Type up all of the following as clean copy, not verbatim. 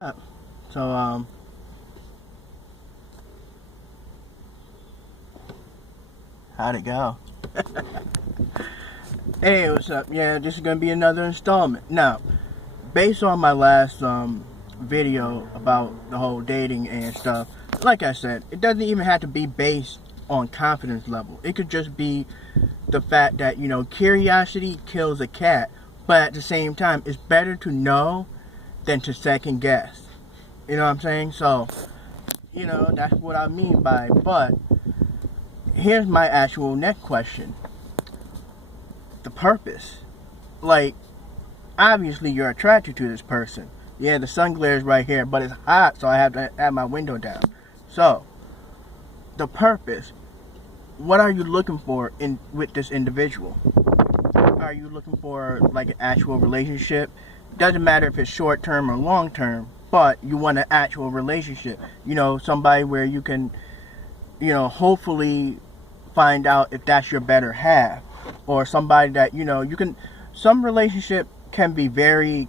So, how'd it go? Hey, what's up? Yeah, this is gonna be another installment. Now, based on my last video about the whole dating and stuff, like I said, it doesn't even have to be based on confidence level. It could just be the fact that, curiosity kills a cat, but at the same time, it's better to know than to second guess. You know what I'm saying? So, that's what I mean by, but here's my actual next question. The purpose. Like, obviously you're attracted to this person. Yeah, the sun glares right here, but it's hot, so I have to have my window down. So, the purpose. What are you looking for with this individual? Are you looking for like an actual relationship? Doesn't matter if it's short term or long term, but you want an actual relationship. Somebody where you can, hopefully find out if that's your better half, or somebody that you can. Some relationship can be very,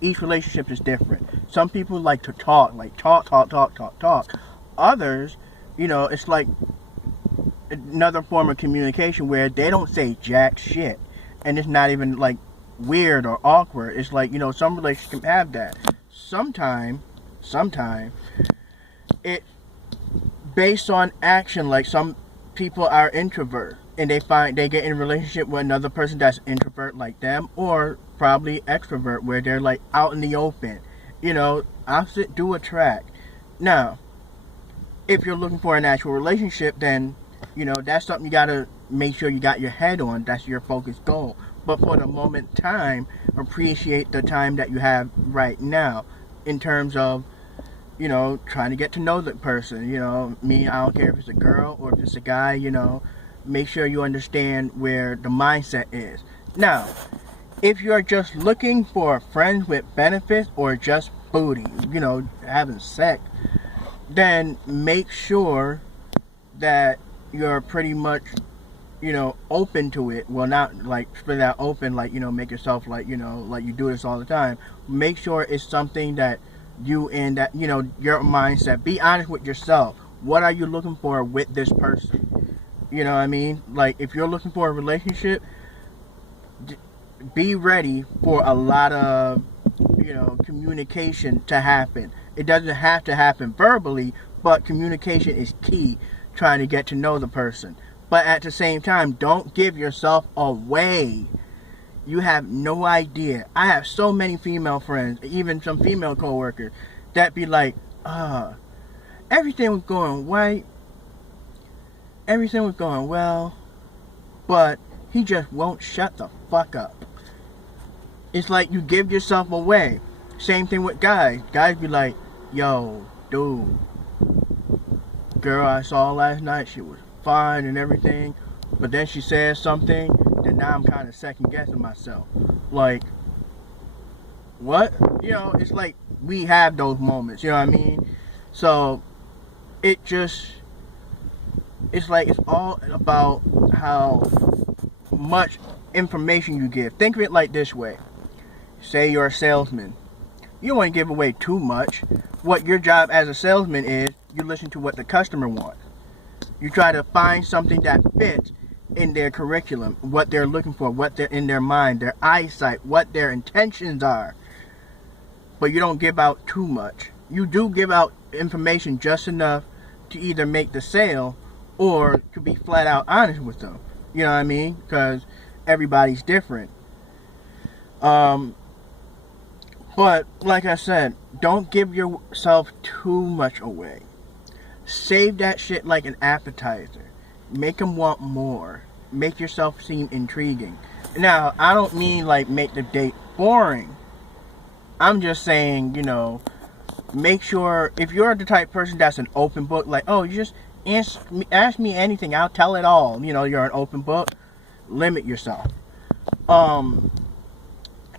each relationship is different. Some people like to talk, talk. Others, it's like another form of communication where they don't say jack shit, and it's not even like weird or awkward. It's like, some relationships have that. Sometimes it based on action. Like, some people are introvert and they get in a relationship with another person that's introvert like them, or probably extrovert where they're like out in the open. Opposite do attract. Now, if you're looking for an actual relationship, then that's something you gotta make sure you got your head on. That's your focus goal. But for the moment time, appreciate the time that you have right now in terms of trying to get to know the person. I don't care if it's a girl or if it's a guy. Make sure you understand where the mindset is. Now, if you're just looking for friends with benefits or just booty, having sex, then make sure that you're pretty much, open to it. Well, not like for that open, like, make yourself like, like you do this all the time. Make sure it's something that you in that, your mindset. Be honest with yourself. What are you looking for with this person? You know what I mean? Like, if you're looking for a relationship, be ready for a lot of, communication to happen. It doesn't have to happen verbally, but communication is key, trying to get to know the person. But at the same time, don't give yourself away. You have no idea. I have so many female friends, even some female coworkers, that be like, everything was going right. Everything was going well, but he just won't shut the fuck up. It's like you give yourself away. Same thing with guys. Guys be like, yo, dude, girl I saw last night, she was fine and everything, but then she said something, and now I'm kind of second guessing myself. Like, what? It's like we have those moments, you know what I mean? So, it's like it's all about how much information you give. Think of it like this way. Say you're a salesman. You don't want to give away too much. What your job as a salesman is, you listen to what the customer wants. You try to find something that fits in their curriculum, what they're looking for, what they're in their mind, their eyesight, what their intentions are. But you don't give out too much. You do give out information just enough to either make the sale or to be flat out honest with them. You know what I mean? Because everybody's different. But like I said, don't give yourself too much away. Save that shit like an appetizer. Make them want more. Make yourself seem intriguing. Now, I don't mean like make the date boring. I'm just saying, make sure, if you're the type of person that's an open book, like, oh, you just ask me anything, I'll tell it all. You're an open book. Limit yourself.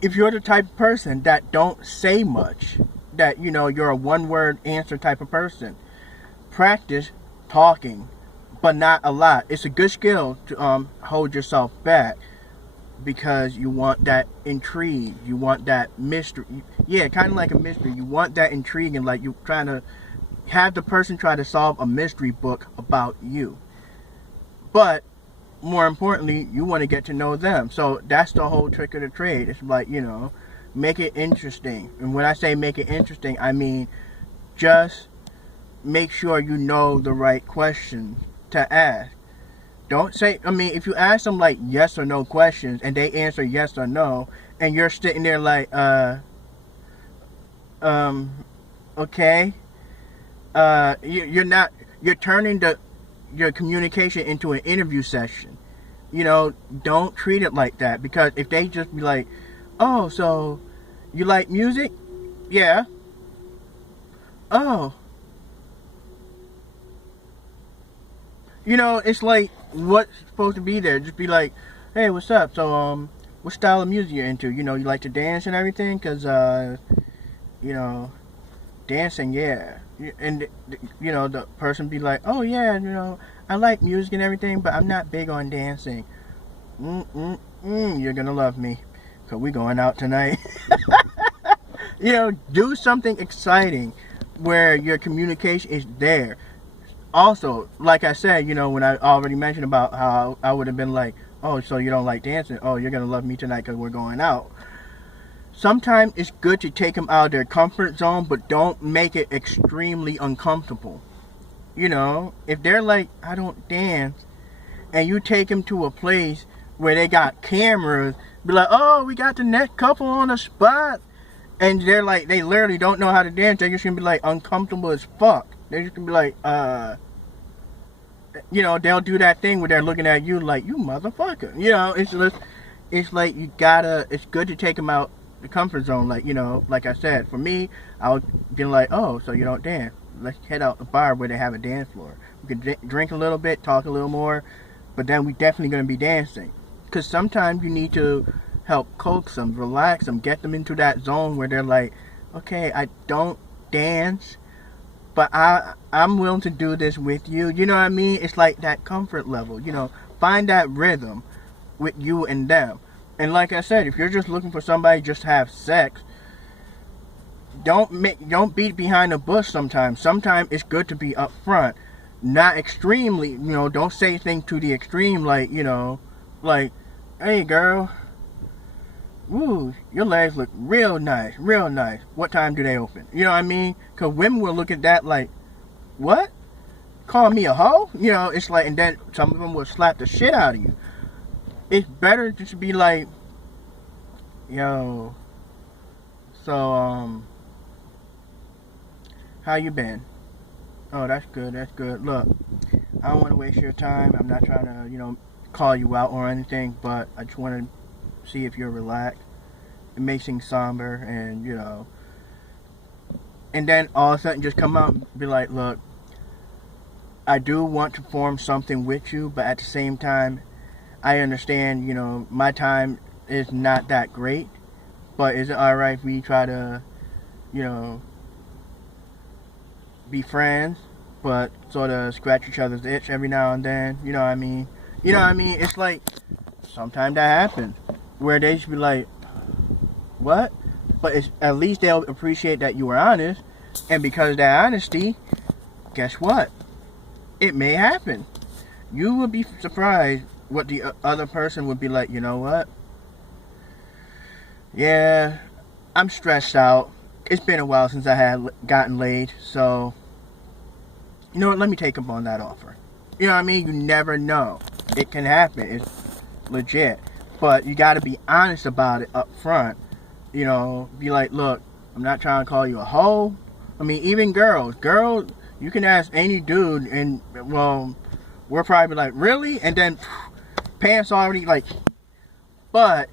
If you're the type of person that don't say much, that, you're a one-word answer type of person, practice talking, but not a lot. It's a good skill to hold yourself back, because you want that intrigue, you want that mystery. Yeah, kind of like a mystery. You want that intrigue, and like you trying to have the person try to solve a mystery book about you. But more importantly, you want to get to know them. So that's the whole trick of the trade. It's like, make it interesting. And when I say make it interesting, I mean just make sure you know the right questions to ask. Don't say, if you ask them like yes or no questions and they answer yes or no, and you're sitting there like, okay, you're turning your communication into an interview session. Don't treat it like that, because if they just be like, oh, so you like music? Yeah. Oh. It's like, what's supposed to be there? Just be like, hey, what's up? So, what style of music you're into? You like to dance and everything? Because, dancing, yeah. And, the person be like, oh, yeah, I like music and everything, but I'm not big on dancing. You're going to love me, because we're going out tonight. Do something exciting where your communication is there. Also, like I said, when I already mentioned about how I would have been like, oh, so you don't like dancing? Oh, you're going to love me tonight because we're going out. Sometimes it's good to take them out of their comfort zone, but don't make it extremely uncomfortable. If they're like, I don't dance, and you take them to a place where they got cameras, be like, oh, we got the next couple on the spot. And they're like, they literally don't know how to dance. They're just going to be like uncomfortable as fuck. They're just going to be like, they'll do that thing where they're looking at you like, you motherfucker. It's like it's good to take them out the comfort zone. Like, like I said, for me, I would be like, oh, so you don't dance. Let's head out the bar where they have a dance floor. We can drink a little bit, talk a little more, but then we definitely going to be dancing. Because sometimes you need to help coax them, relax them, get them into that zone where they're like, okay, I don't dance, but I'm willing to do this with you. You know what I mean? It's like that comfort level. Find that rhythm with you and them. And like I said, if you're just looking for somebody just to have sex, don't beat behind the bush sometimes. Sometimes it's good to be upfront. Not extremely, don't say things to the extreme like, like, hey girl, woo, your legs look real nice, real nice. What time do they open? You know what I mean? Because women will look at that like, what? Call me a hoe? It's like, and then some of them will slap the shit out of you. It's better just to be like, yo, so, how you been? Oh, that's good, that's good. Look, I don't want to waste your time. I'm not trying to, call you out or anything, but I just want to see if you're relaxed. It makes things somber, and and then all of a sudden just come out and be like, look, I do want to form something with you, but at the same time, I understand, my time is not that great, but is it alright if we try to, be friends, but sort of scratch each other's itch every now and then? You know what I mean? It's like, sometimes that happens, where they should be like, what? But at least they'll appreciate that you were honest, and because of that honesty, guess what? It may happen. You would be surprised what the other person would be like, you know what? Yeah, I'm stressed out. It's been a while since I had gotten laid, so, you know what, let me take up on that offer. You know what I mean? You never know. It can happen. It's legit. But you got to be honest about it up front. Be like, look, I'm not trying to call you a hoe. Even girls, you can ask any dude, and, well, we're probably like, really? And then, pants already, like, but,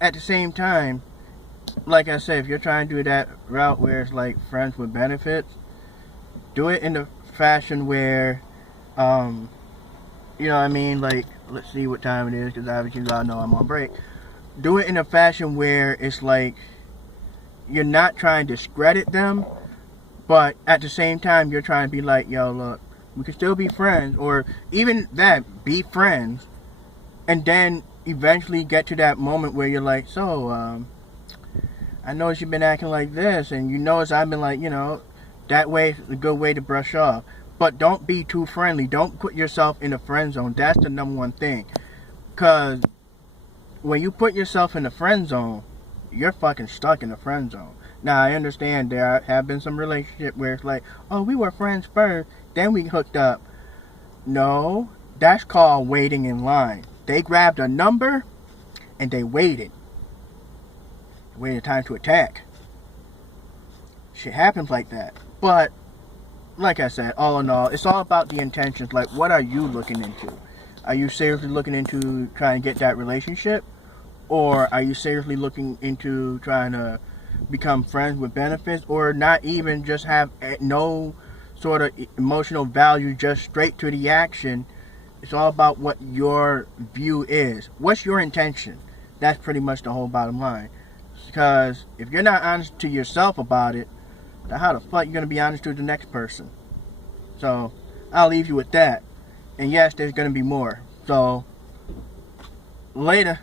at the same time, like I said, if you're trying to do that route where it's like friends with benefits, do it in the fashion where, you know what I mean? Like, let's see what time it is, because obviously y'all know I'm on break. Do it in a fashion where it's like, you're not trying to discredit them, but at the same time, you're trying to be like, yo, look, we can still be friends, or even that, be friends, and then eventually get to that moment where you're like, so, I notice you've been acting like this, and you notice I've been like, that way is a good way to brush off. But don't be too friendly. Don't put yourself in the friend zone. That's the number one thing. Because when you put yourself in the friend zone, you're fucking stuck in the friend zone. Now, I understand there have been some relationship where it's like, oh, we were friends first, then we hooked up. No, that's called waiting in line. They grabbed a number and they waited. Waited time to attack. Shit happens like that. But, like I said, all in all, it's all about the intentions. Like, what are you looking into? Are you seriously looking into trying to get that relationship? Or are you seriously looking into trying to become friends with benefits? Or not even, just have no sort of emotional value, just straight to the action? It's all about what your view is. What's your intention? That's pretty much the whole bottom line. Because if you're not honest to yourself about it, then how the fuck you going to be honest to the next person? So, I'll leave you with that. And yes, there's going to be more. So, later.